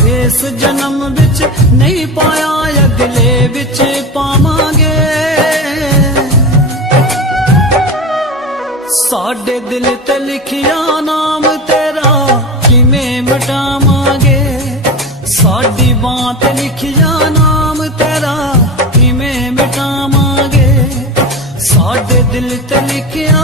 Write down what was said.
इस जन्म विच नहीं पाया अगले विच पावांगे। साडे दिल ते लिखिया नाम तेरा किवें मिटावांगे। साडी बांह ते लिखिया नाम तेरा किवें मिटावांगे। साडे दिल ते लिखिया